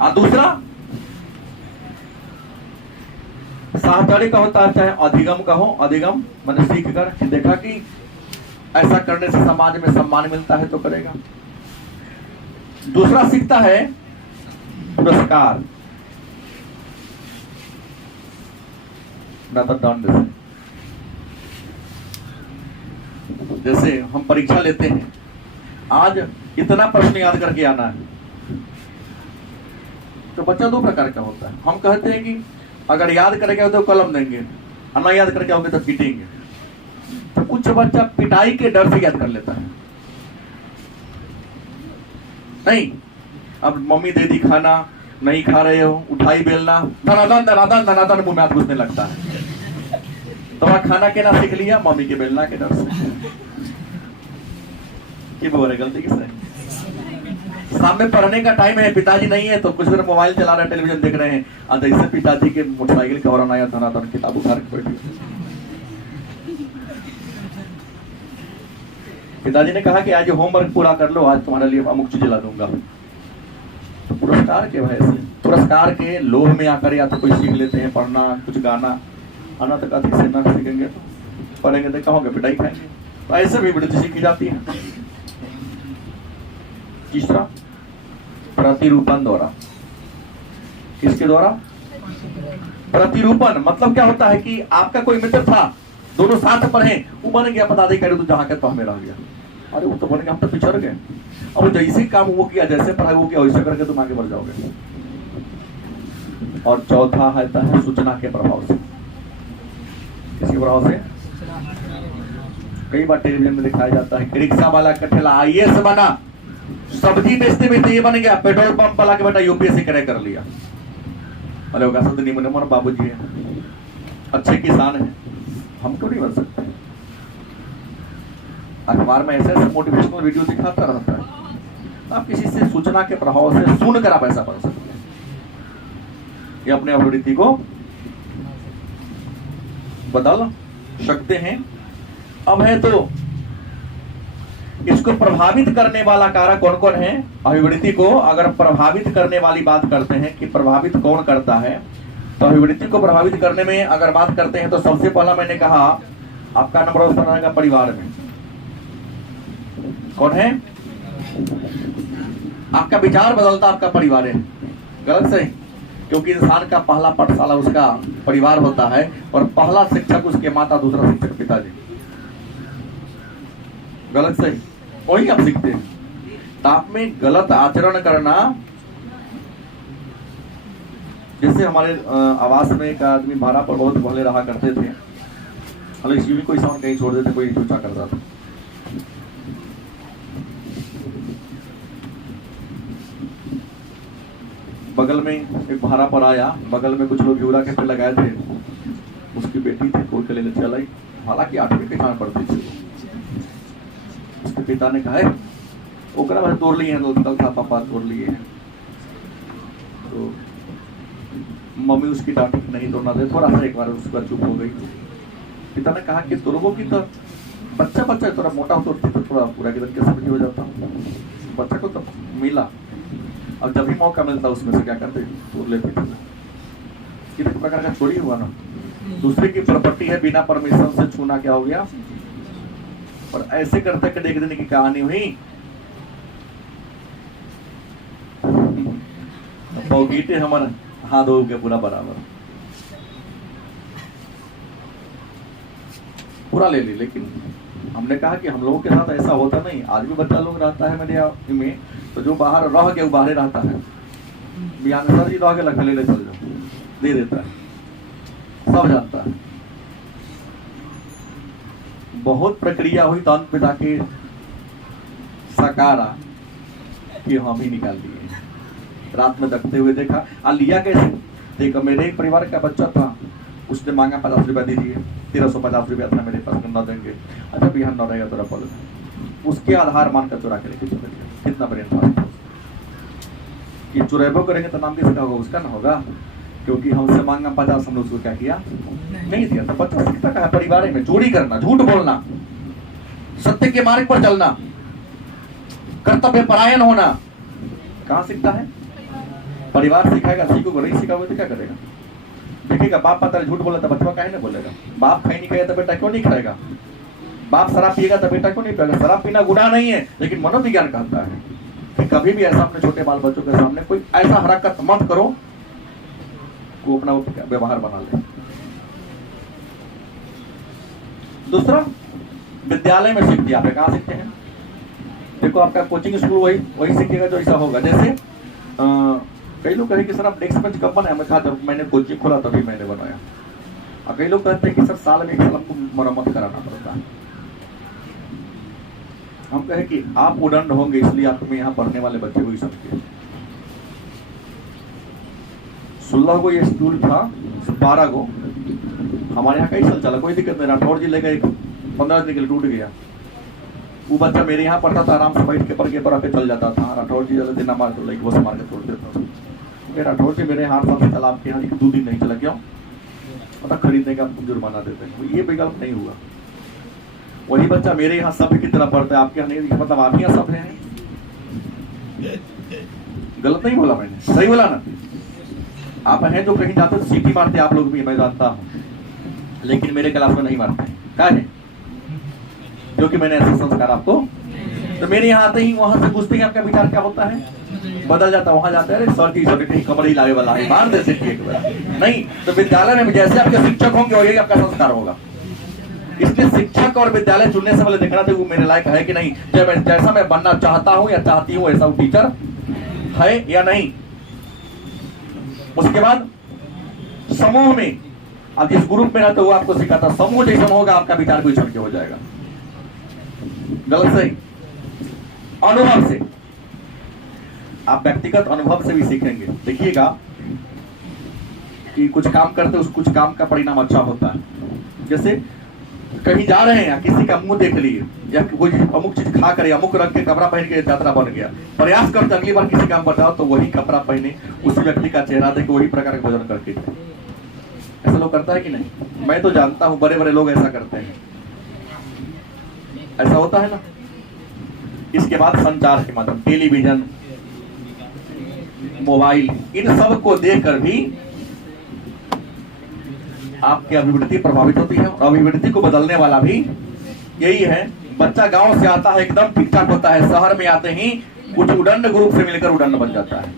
और दूसरा साहचर्य का होता है, चाहे अधिगम का हो, अधिगम मैंने सीख कर देखा कि ऐसा करने से समाज में सम्मान मिलता है तो करेगा। दूसरा सीखता है पुरस्कार, न तो दंड से। जैसे हम परीक्षा लेते हैं, आज इतना प्रश्न याद करके आना है, तो बच्चा दो प्रकार का होता है। हम कहते हैं कि अगर याद करके तो कलम देंगे, और ना याद करके आओगे तो पीटेंगे। तो कुछ बच्चा पिटाई के डर से याद कर लेता है, नहीं अब मम्मी दे दी खाना, नहीं खा रहे हो, उठाई बेलना, धनाधन धनाधन धनाधन मुंह में हाथ घुसने लगता है। तो वह खाना के ना सीख लिया मम्मी के बेलना के डर से। कि बोल रहे गलती किसने? सामने पढ़ने का टाइम है, पिताजी नहीं है तो कुछ देर मोबाइल चला रहे, टेलीविजन देख रहे हैं, और जैसे पिताजी के मोटरसाइकिल का हॉर्न आया, धनाधन किताब उठा के बैठी। पिताजी ने कहा कि आज होमवर्क पूरा कर लो, आज तुम्हारे लिए अमुक चीज ला दूंगा। तो पुरस्कार के वजह से, पुरस्कार के लोभ में आकर या तो कोई सीख लेते हैं पढ़ना, कुछ गाना, आना तक अधिक से ना सीखेंगे तो पढ़ेंगे तो कहोगे पिटाई खाएंगे। तो ऐसे भी वृत्ति सीखी जाती है। तीसरा प्रतिरूपण द्वारा। किसके द्वारा? प्रतिरूपण। मतलब क्या होता है कि आपका कोई मित्र था, दोनों साथ पढ़े, वो बन गया पदाधिकारी, तो जहां के तो हमें रह गया, अरे वो तो बन गया, हम तो पिछड़ गए। अब जैसे काम वो किया, जैसे पढ़ाई वो किया, वैसे करके तुम आगे बढ़ जाओगे। और चौथा है सूचना के प्रभाव से। किसके प्रभाव से? कई बार टेलीविजन में दिखाया जाता है कि रिक्शा वाला कठेला IAS बना, सब्जी बेचते बेचते ये बन गया, पेट्रोल पंप वाला के बेटा UPSC कर लिया। अरे वो बाबूजी है, अच्छे किसान है, हम क्यों नहीं बन सकते? अखबार में ऐसे ऐसे मोटिवेशनल वीडियो दिखाता रहता है। आप किसी से सूचना के प्रभाव से सुनकर आप ऐसा पढ़ सकते हैं, ये अपने अभिवृत्ति को बदल सकते हैं। अब है तो इसको प्रभावित करने वाला कारक कौन कौन है? अभिवृत्ति को अगर प्रभावित करने वाली बात करते हैं कि प्रभावित कौन करता है, तो अभिवृत्ति को प्रभावित करने में अगर बात करते हैं तो सबसे पहला मैंने कहा आपका नंबर रोशन रहेगा परिवार में। कौन है? आपका विचार बदलता आपका परिवार है। गलत सही? क्योंकि इंसान का पहला पाठशाला उसका परिवार होता है, और पहला शिक्षक उसके माता, दूसरा शिक्षक पिताजी। गलत सही? वही आप सीखते हैं। तो आप में गलत आचरण करना, जैसे हमारे आवास में एक आदमी भाड़ा पर बहुत पहले रहा करते थे, हालांकि कोई साउंड कहीं छोड़ देते, कोई सोचा करता था। बगल में एक भाड़ा पर आया, बगल में कुछ लोग घिउरा के पेड़ लगाए थे, उसकी बेटी थी, तोड़ के लेने चलाई, हालांकि 8वीं की जान पड़ती थी। उसके पिता ने कहा ओकरा तोड़ लिए हैं, कल था पापा तोड़ लिए हैं। तो मम्मी उसकी डांटी नहीं तोड़ना दे, थोड़ा सा एक बार उसका चुप हो गई। पिता ने कहा कि तोड़ो की तो बच्चा बच्चा थोड़ा मोटा हो तो थोड़ा पूरा की तरीके से हो जाता। बच्चा को तो मिला, अब जब भी मौका मिलता उसमें से क्या करते तोड़ लेते थे। किसी प्रकार का चोरी हुआ ना, दूसरे की प्रॉपर्टी है, बिना परमिशन से छूना क्या हो गया। और ऐसे करते करते एक दिन की कहानी हुई, पौगीटे हमारे हाथ धो के पूरा बराबर पूरा ले ली। लेकिन हमने कहा कि हम लोगों के साथ ऐसा होता नहीं, आज भी बच्चा लोग रहता है मेरे में, तो जो बाहर रह के बाहर रहता है, बिहान सर जी रह के लग ले चल जाओ, दे देता है, सब जानता है। बहुत प्रक्रिया हुई तो अंत पिता के सकारा कि हम ही निकाल दिए। रात में जगते हुए देखा, लिया कैसे, देखा मेरे एक परिवार का बच्चा था, उसने मांगा 50 रुपया दीजिए, 1350 रुपया था मेरे पास, न देंगे। अच्छा बिहार न रहेगा तेरा पल, उसके आधार मान कर चुरा के कितना ब्रेन था कि चुराबो करेंगे तो नाम किसका होगा, उसका ना होगा, क्योंकि हमसे मांगा 50, हमने उसको क्या किया, नहीं दिया। तो बच्चा सीखता कहा परिवार में चोरी करना, झूठ बोलना, सत्य के मार्ग पर चलना, कर्तव्य परायण होना, कहाँ सीखता है, परिवार सिखाएगा। सीखोगे नहीं सीखा तो क्या करेगा, देखेगा बाप पता झूठ बोला तो बच्चा काहे नहीं बोलेगा, बाप खाई नहीं खाएगा तो बेटा क्यों नहीं खाएगा, बाप शराब पिएगा तो बेटा क्यों नहीं पिएगा। शराब पीना गुनाह नहीं है, लेकिन मनोविज्ञान कहता है कि कभी भी ऐसा अपने छोटे बाल बच्चों के सामने कोई ऐसा हरकत मत करो वो अपना व्यवहार बना ले। दूसरा, विद्यालय में सीखते आप कहाँ सीखते हैं, देखो आपका कोचिंग स्कूल वही सीखेगा जो ऐसा होगा। जैसे कई लोग कहे कि सर आप डेस्क बेंच कब बनाया, मैं कहा जब मैंने कोचिंग खोला तभी मैंने बनाया। और कई लोग कहते हैं कि सर साल में एक साल हमको मरम्मत कराना पड़ता है। हम कहे कि आप उदंड होंगे इसलिए आप में यहाँ पढ़ने वाले बच्चे वही समझे। 16 को ये स्कूल था, 12 को हमारे यहाँ कई साल चला, कोई दिक्कत नहीं। राठौर जी ले गए, 15 दिन के लिए टूट गया। वो बच्चा मेरे यहाँ पढ़ता था, आराम से बैठ के पढ़ के आके चल जाता था। राठौर जी ज्यादा दिन मार तो वो मार के तोड़ देता था। राठौर जी मेरे हाथ साथ चला, आपके यहाँ 2 दिन नहीं चला, क्यों पता, खरीदने का जुर्माना देते हैं। ये विकल्प नहीं हुआ। वही बच्चा मेरे यहाँ सभ्य की तरह पढ़ता है, आपके यहाँ नहीं, मतलब आप यहाँ सभ्य हैं। गलत नहीं बोला मैंने, सही बोला ना। आप हैं जो कहीं जाते तो सीटी मारते आप लोग भी, मैं जानता हूँ, लेकिन मेरे क्लास में नहीं मारते। क्या है, क्योंकि मैंने ऐसे संस्कार आपको, तो मेरे यहाँ आते ही वहां से पूछते हैं आपका विचार क्या होता है, बदल जाता। वहां जाते हैं सर की कहीं कमर ही लावे वाला है, मार दे सीटी एक बार नहीं। तो विद्यालय में जैसे आपके शिक्षक होंगे वही आपका संस्कार होगा। इसलिए शिक्षक और विद्यालय चुनने से पहले देखना चाहिए वो मेरे लायक है कि नहीं, जैसा मैं बनना चाहता हूं या चाहती हूँ ऐसा वो टीचर है या नहीं। उसके बाद समूह में आप जिस ग्रुप में रहते हो आपको सिखाता, समूह जैसा होगा आपका विचार भी छटके हो जाएगा। गलत सही, अनुभव से आप व्यक्तिगत अनुभव से भी सीखेंगे। देखिएगा कि कुछ काम करते उस कुछ काम का परिणाम अच्छा होता है। जैसे कहीं जा रहे हैं, किसी का मुंह देख लिए या कोई अमुक चीज खा करे, अमुक रंग के कपड़ा पहन के यात्रा बन गया, प्रयास करते अगली बार किसी काम पर जाओ तो वही कपड़ा पहने, उसी व्यक्ति का चेहरा देखे, वही प्रकार का भोजन करके। ऐसा लोग करता है कि नहीं, मैं तो जानता हूं बड़े बड़े लोग ऐसा करते हैं। ऐसा होता है ना। इसके बाद संचार के माध्यम, टेलीविजन, मोबाइल, इन सब को देखकर भी आपकी अभिवृत्ति प्रभावित होती है। और अभिवृत्ति को बदलने वाला भी यही है। बच्चा गांव से आता है एकदम ठीक ठाक होता है, शहर में आते ही कुछ उदंड ग्रुप से मिलकर उदंड बन जाता है।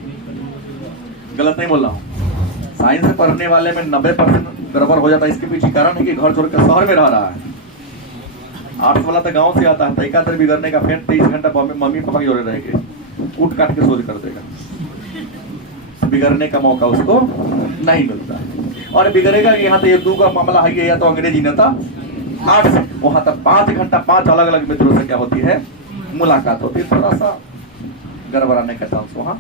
गलत नहीं बोल रहा हूं। साइंस पढ़ने वाले में 90% गड़बड़ हो जाता है। इसके पीछे कारण है कि घर छोड़कर शहर में रह रहा है। आर्ट्स वाला तो गांव से आता है, तरीका बिगड़ने का, फिर 23 घंटा मम्मी पापा की जोड़े रहेंगे, कूट काट के सोच कर देगा। बिगड़ने का मौका उसको नहीं मिलता है। और बिगड़ेगा यहाँ तो ये 2 का मामला है, या तो अंग्रेजी नेता 8 से वहां तक 5 घंटा 5 अलग अलग मित्रों से क्या होती है, मुलाकात होती है। थोड़ा सा गड़बड़ाने का चांस वहां